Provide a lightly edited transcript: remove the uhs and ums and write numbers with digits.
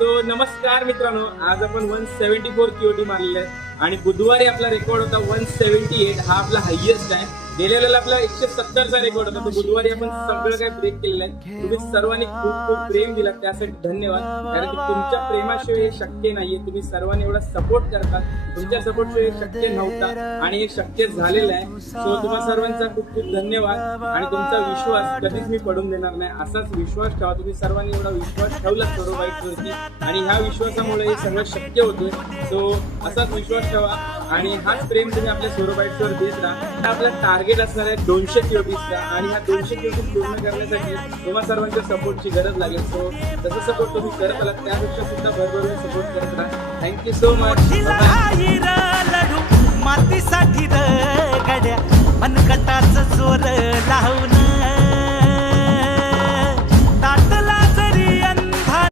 So नमस्कार मित्रांनो, आज आपण 174 क्यूटी मारलेले आहेत आणि बुधवारी आपला रेकॉर्ड होता 178. हा आपला हायएस्ट आहे. गेल्या वेळेला आपला 170चा रेकॉर्ड होता. तो बुधवारी आपण सगळं काही ब्रेक केलेलं आहे. तुम्ही सर्वांनी खूप खूप प्रेम दिलात, त्यासाठी धन्यवाद. कारण की तुमच्या प्रेमाशिवाय हे शक्य नाहीये. तुम्ही सर्वांनी एवढा सपोर्ट करतात. तुमच्या सपोर्टशिवाय हे शक्य नव्हता आणि हे शक्य झालेलं आहे. सो तुम्हा सर्वांचा खूप खूप धन्यवाद आणि तुमचा विश्वास कधीच मी पडून देणार नाही. असाच विश्वास ठेवा. तुम्ही सर्वांनी एवढा विश्वास ठेवला सोरोबाईटवरती आणि ह्या विश्वासामुळे हे सगळं शक्य होतोय. सो असाच विश्वास ठेवा आणि हाच प्रेम तुम्ही आपल्या सोरोबाईटवर देत राहा. आपला टार्गेट असणार आहे 200 क्यूटीजचा आणि ह्या 200 क्यूटीज पूर्ण करण्यासाठी तुम्हा सर्वांच्या सपोर्टची गरज लागेल. सो जसं सपोर्ट तुम्ही करत आलात त्यापेक्षा सुद्धा भरभरून सपोर्ट करत राहा. Thank you so much. मातीसाठी गड्या मनकटाच जोर लावून